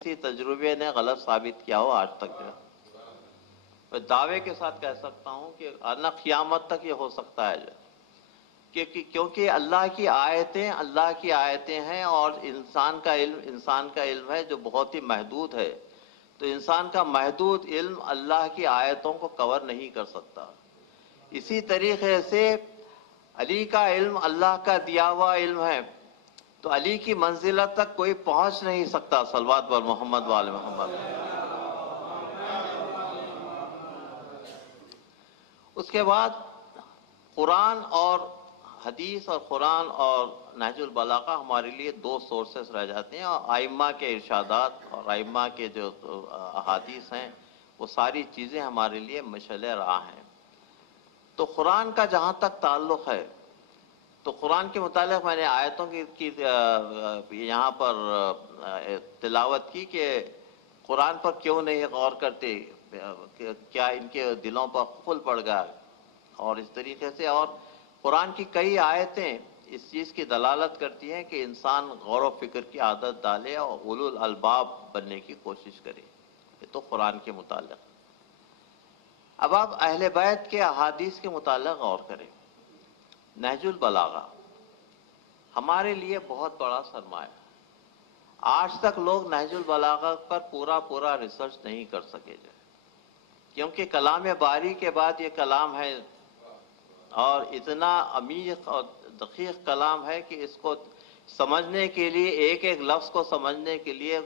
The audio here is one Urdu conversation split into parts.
کسی تجربے نے غلط ثابت کیا ہو آج تک جو میں دعوے کے ساتھ کہہ سکتا ہوں کہ نہ قیامت تک یہ ہو سکتا ہے جو کیونکہ اللہ کی آیتیں ہیں اور انسان کا علم ہے جو بہت ہی محدود ہے، تو انسان کا محدود علم اللہ کی آیتوں کو کور نہیں کر سکتا۔ اسی طریقے سے علی کا علم اللہ کا دیا ہوا علم ہے، تو علی کی منزلت تک کوئی پہنچ نہیں سکتا۔ صلوات بر محمد وآل محمد۔ اس کے بعد قرآن اور حدیث اور قرآن اور نہج البلاغہ ہمارے لیے دو سورسز رہ جاتے ہیں، اور ائمہ کے ارشادات اور ائمہ کے جو احادیث ہیں وہ ساری چیزیں ہمارے لیے مشعل راہ ہیں۔ تو قرآن کا جہاں تک تعلق ہے تو قرآن کے متعلق میں نے آیتوں کی یہاں پر تلاوت کی کہ قرآن پر کیوں نہیں غور کرتے، کیا ان کے دلوں پر قفل پڑ گیا، اور اس طریقے سے اور قرآن کی کئی آیتیں اس چیز کی دلالت کرتی ہیں کہ انسان غور و فکر کی عادت ڈالے اور اولو الالباب بننے کی کوشش کرے۔ یہ تو قرآن کے متعلق۔ اب آپ اہل بیت کے احادیث کے متعلق غور کریں۔ نہج البلاغہ ہمارے لیے بہت بڑا سرمایہ ہے۔ آج تک لوگ نہج البلاغہ پر پورا ریسرچ نہیں کر سکے کیونکہ کلام باری کے بعد یہ کلام ہے اور اتنا عمیق اور دقیق کلام ہے کہ اس کو سمجھنے کے لیے ایک لفظ کو سمجھنے کے لیے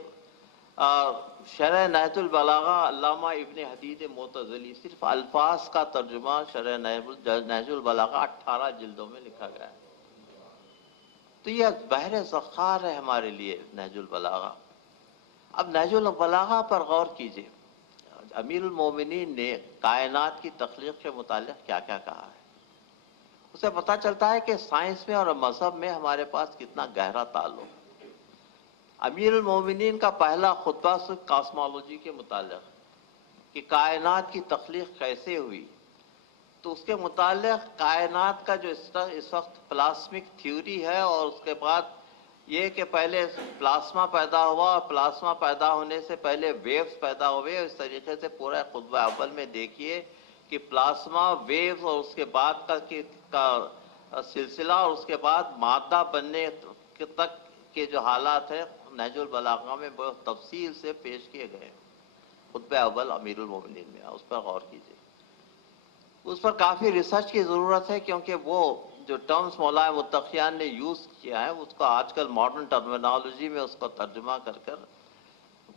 شرح نہج البلاغہ علامہ ابن حدید معتزلی صرف الفاظ کا ترجمہ شرح نہج البلاغہ 18 جلدوں میں لکھا گیا ہے۔ تو یہ بحر ذخار ہے ہمارے لیے نہج البلاغہ۔ اب نہج البلاغہ پر غور کیجئے، امیر المومنین نے کائنات کی تخلیق کے متعلق کیا کیا کہا ہے۔ اسے پتہ چلتا ہے کہ سائنس میں اور مذہب میں ہمارے پاس کتنا گہرا تعلق ہے۔ امیر المومنین کا پہلا خطبہ صرف کاسمولوجی کے متعلق کہ کائنات کی تخلیق کیسے ہوئی، تو اس کے متعلق کائنات کا جو اس وقت پلاسمک تھیوری ہے، اور اس کے بعد یہ کہ پہلے پلاسما پیدا ہوا اور پلاسما پیدا ہونے سے پہلے ویوز پیدا ہوئے، اور اس طریقے سے پورا خطبہ اول میں دیکھیے کہ پلاسما ویوز اور اس کے بعد کا سلسلہ اور اس کے بعد مادہ بننے تک کے جو حالات ہیں نہج البلاغہ میں بہت تفصیل سے پیش کیے گئے۔ خطبہ اول امیر المومنین میں اس پر غور کیجیے۔ اس پر کافی ریسرچ کی ضرورت ہے کیونکہ وہ جو ٹرمز مولا متقیان نے یوز کیا ہے اس کو آج کل ماڈرن ٹرمینالوجی میں اس کو ترجمہ کر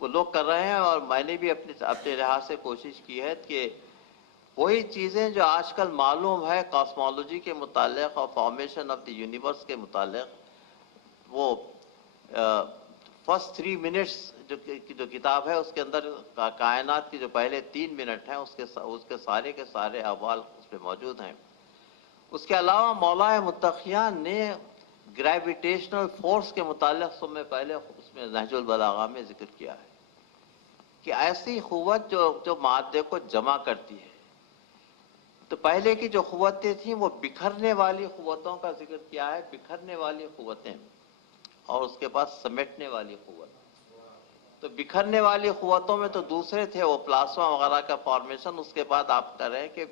وہ لوگ کر رہے ہیں، اور میں نے بھی اپنے لحاظ سے کوشش کی ہے کہ وہی چیزیں جو آج کل معلوم ہے کاسمولوجی کے متعلق اور فارمیشن آف دی یونیورس کے متعلق، وہ فرسٹ 3 منٹس جو کتاب ہے اس کے اندر کائنات کی جو پہلے 3 منٹ ہیں اس کے سارے احوال اس پہ موجود ہیں۔ اس کے علاوہ مولا متقیان نے گریویٹیشنل فورس کے متعلق سب میں پہلے اس میں نہج البلاغہ میں ذکر کیا ہے کہ ایسی قوت جو مادے کو جمع کرتی ہے۔ تو پہلے کی جو قوتیں تھیں وہ بکھرنے والی قوتوں کا ذکر کیا ہے، بکھرنے والی قوتیں، اور اس کے بعد سمیٹنے والی قوت۔ تو بکھرنے والی قوتوں میں تو دوسرے تھے وہ پلاسما وغیرہ کا فارمیشن، اس کے بعد آپ کہہ رہے ہیں کہ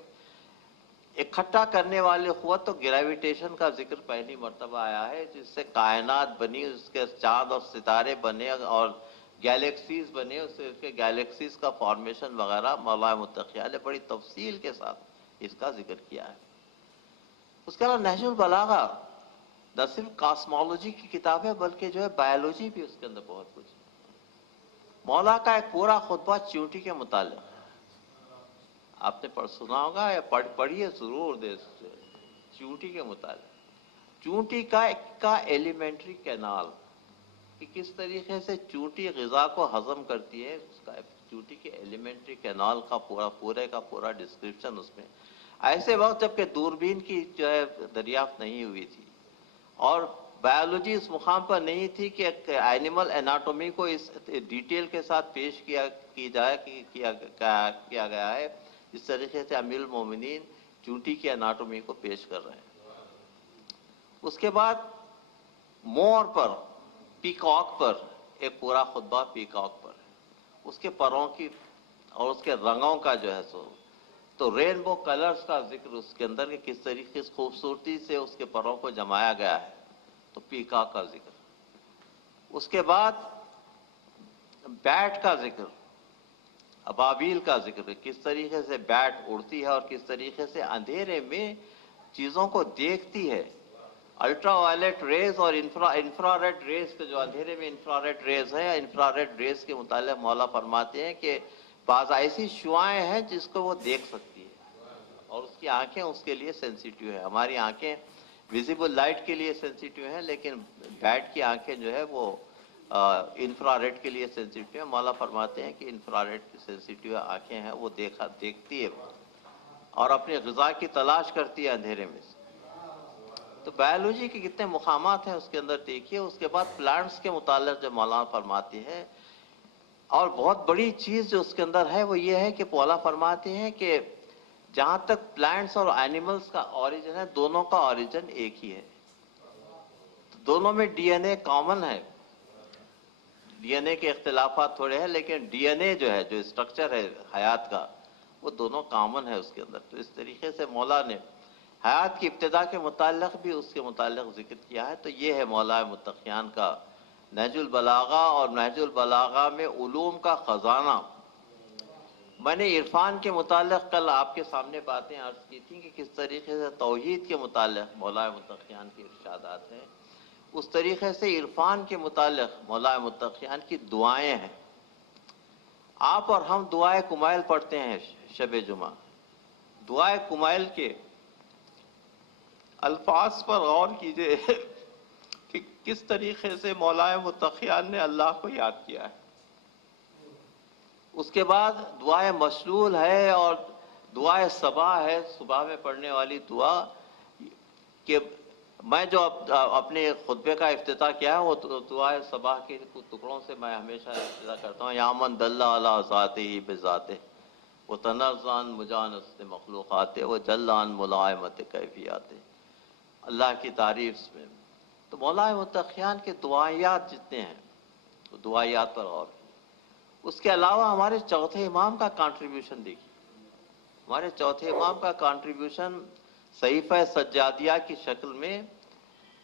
اکٹھا کرنے والی قوت، تو گریویٹیشن کا ذکر پہلی مرتبہ آیا ہے جس سے کائنات بنی، اس کے چاند اور ستارے بنے اور گیلیکسیز بنے، اس کے گیلیکسیز کا فارمیشن وغیرہ مولا متقیان نے بڑی تفصیل کے ساتھ اس کا ذکر کیا ہے۔ اس کے علاوہ نہج البلاغہ نہ صرف کاسمولوجی کی کتاب ہے بلکہ جو ہے بایولوجی بھی اس کے اندر بہت کچھ ہے۔ مولا کا ایک پورا خطبہ چیونٹی کے متعلق ہے، آپ نے سنا ہوگا یا پڑھیے ضرور چیونٹی کے متعلق، چیونٹی کا ایلیمنٹری کینال کہ کس طریقے سے چیونٹی غذا کو ہضم کرتی ہے، اس کا چیونٹی کے ایلیمنٹری کینال کا پورا ڈسکرپشن اس میں، ایسے وقت جب کہ دوربین کی جو ہے دریافت نہیں ہوئی تھی اور بایولوجی اس مقام پر نہیں تھی کہ اینیمل اناٹومی کو اس ڈیٹیل کے ساتھ پیش کیا گیا ہے، اس طریقے سے امیر المومنین چیونٹی کی اناٹومی کو پیش کر رہے ہیں۔ اس کے بعد مور پر، پیکاک پر ایک پورا خطبہ پیکاک پر اس کے پروں کی اور اس کے رنگوں کا جو ہے تو رینبو کلرز کا ذکر اس کے اندر کہ کس طریقے سے خوبصورتی سے اس کے پروں کو جمایا گیا ہے، تو پیکاک کا ذکر۔ اس کے بعد بیٹ کا ذکر، ابابیل کا ذکر، کس طریقے سے بیٹ اڑتی ہے اور کس طریقے سے اندھیرے میں چیزوں کو دیکھتی ہے۔ الٹرا وائلٹ ریز اور انفراریڈ ریز کے جو اندھیرے میں انفراریڈ ریز ہے، انفراریڈ ریز کے متعلق مولا فرماتے ہیں کہ بعض ایسی شعاعیں ہیں جس کو وہ دیکھ سکتی ہے اور اس کی آنکھیں اس کے لیے سینسیٹیو ہے۔ ہماری آنکھیں ویزیبل لائٹ کے لیے سینسیٹیو ہیں، لیکن بیٹ کی آنکھیں جو ہے وہ انفراریڈ کے لیے سینسیٹیو ہے۔ مولا فرماتے ہیں کہ انفراریڈ کی سینسیٹیو آنکھیں ہیں، وہ دیکھتی ہے اور اپنی غذا کی تلاش کرتی ہے اندھیرے میں سے۔ تو بایولوجی کے کتنے مقامات ہیں اس کے اندر دیکھیے۔ اس کے بعد پلانٹس کے متعلق جو مولانا فرماتی ہے، اور بہت بڑی چیز جو اس کے اندر ہے وہ یہ ہے کہ مولا فرماتے ہیں کہ جہاں تک پلانٹس اور اینیملز کا اوریجن ہے، دونوں کا اوریجن ایک ہی ہے، دونوں میں ڈی این اے کامن ہے۔ ڈی این اے کے اختلافات تھوڑے ہیں، لیکن ڈی این اے جو ہے، جو اسٹرکچر ہے حیات کا، وہ دونوں کامن ہے اس کے اندر۔ تو اس طریقے سے مولا نے حیات کی ابتدا کے متعلق بھی اس کے متعلق ذکر کیا ہے۔ تو یہ ہے مولا متقیان کا نہج البلاغہ، اور نہج البلاغہ میں علوم کا خزانہ۔ میں نے عرفان کے متعلق کل آپ کے سامنے باتیں عرض کی تھیں کہ کس طریقے سے توحید کے متعلق مولا متقیان کے ارشادات ہیں، اس طریقے سے عرفان کے متعلق مولا متقیان کی دعائیں ہیں۔ آپ اور ہم دعائے کمیل پڑھتے ہیں شب جمعہ۔ دعائے کمیل کے الفاظ پر غور کیجئے کہ کس طریقے سے مولا متقیان نے اللہ کو یاد کیا ہے۔ اس کے بعد دعائے مشلول ہے اور دعائے صباح ہے، صبح میں پڑھنے والی دعا کہ میں جو اپنے خطبے کا افتتاح کیا ہے وہ دعائے صباح کے ٹکڑوں سے میں ہمیشہ ابتدا کرتا ہوں۔ یا من دل علی ذاتہ بذاتہ وتنزعن مجانست مخلوقات وجل عن ملائمت کیفیات، اللہ کی تعریف میں۔ تو مولا متقیان کے دعائیات جتنے ہیں وہ دعائیات پر غور کیجیے۔ اس کے علاوہ ہمارے چوتھے امام کا کنٹریبیوشن دیکھیے۔ ہمارے چوتھے امام کا کنٹریبیوشن صحیفہ سجادیہ کی شکل میں،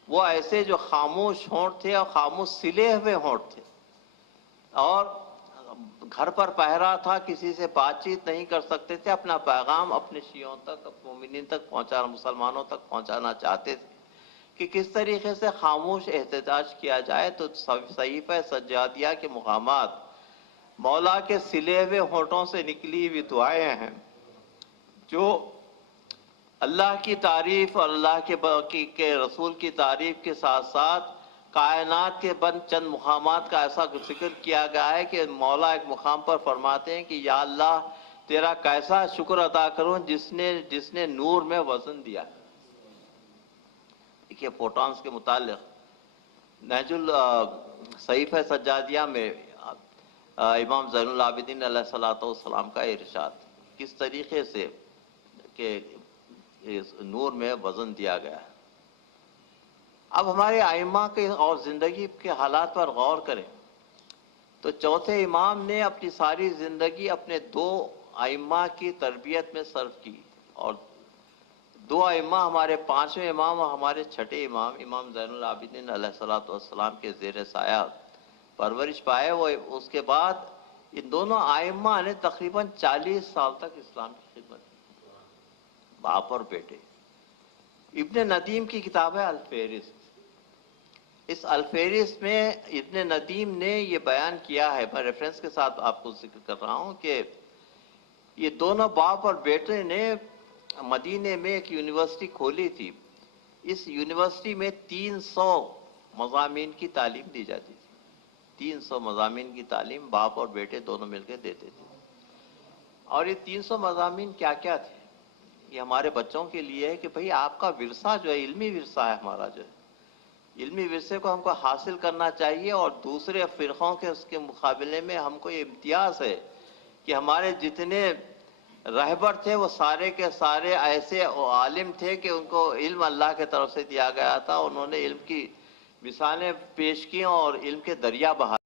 وہ ایسے جو خاموش ہونٹ تھے اور خاموش سلے ہوئے ہونٹ تھے، اور گھر پر پہرا تھا، کسی سے بات چیت نہیں کر سکتے تھے، اپنا پیغام اپنے شیعوں تک، مومنین تک پہنچانا، مسلمانوں تک پہنچانا چاہتے تھے کہ کس طریقے سے خاموش احتجاج کیا جائے۔ تو صحیفہ سجادیہ کے مقامات مولا کے سلے ہوئے ہونٹوں سے نکلی ہوئی دعائیں ہیں، جو اللہ کی تعریف اور اللہ کے رسول کی تعریف کے ساتھ ساتھ کائنات کے بند چند مقامات کا ایسا ذکر کیا گیا ہے کہ مولا ایک مقام پر فرماتے ہیں کہ یا اللہ تیرا کیسا شکر ادا کروں جس نے نور میں وزن دیا۔ دیکھیے فوٹونز کے متعلق نہج صحیفہ سجادیہ میں امام زین العابدین علیہ الصلوۃ والسلام کا ارشاد کس طریقے سے کہ نور میں وزن دیا گیا ہے۔ اب ہمارے ائمہ کے اور زندگی کے حالات پر غور کریں تو چوتھے امام نے اپنی ساری زندگی اپنے دو ائمہ کی تربیت میں صرف کی، اور دو ائمہ ہمارے پانچویں امام اور ہمارے چھٹے امام امام زین العابدین علیہ الصلوۃ والسلام کے زیر سایہ پرورش پائے۔ وہ اس کے بعد ان دونوں ائمہ نے تقریباً 40 سال تک اسلام کی خدمت کی، باپ اور بیٹے۔ ابن ندیم کی کتاب ہے الفہرست۔ اس الفہرست میں ابن ندیم نے یہ بیان کیا ہے، میں ریفرنس کے ساتھ آپ کو ذکر کر رہا ہوں، کہ یہ دونوں باپ اور بیٹے نے مدینے میں ایک یونیورسٹی کھولی تھی۔ اس یونیورسٹی میں 300 مضامین کی تعلیم دی جاتی تھی۔ 300 مضامین کی تعلیم باپ اور بیٹے دونوں مل کے دیتے تھے۔ اور یہ 300 مضامین کیا کیا تھے؟ یہ ہمارے بچوں کے لیے ہے کہ بھئی آپ کا ورثہ جو ہے، علمی ورثہ ہے ہمارا، جو ہے علمی ورثے کو ہم کو حاصل کرنا چاہیے، اور دوسرے فرقوں کے اس کے مقابلے میں ہم کو یہ امتیاز ہے کہ ہمارے جتنے رہبر تھے وہ سارے کے سارے ایسے عالم تھے کہ ان کو علم اللہ کے طرف سے دیا گیا تھا، انہوں نے علم کی مثالیں پیش کی اور علم کے دریا بہا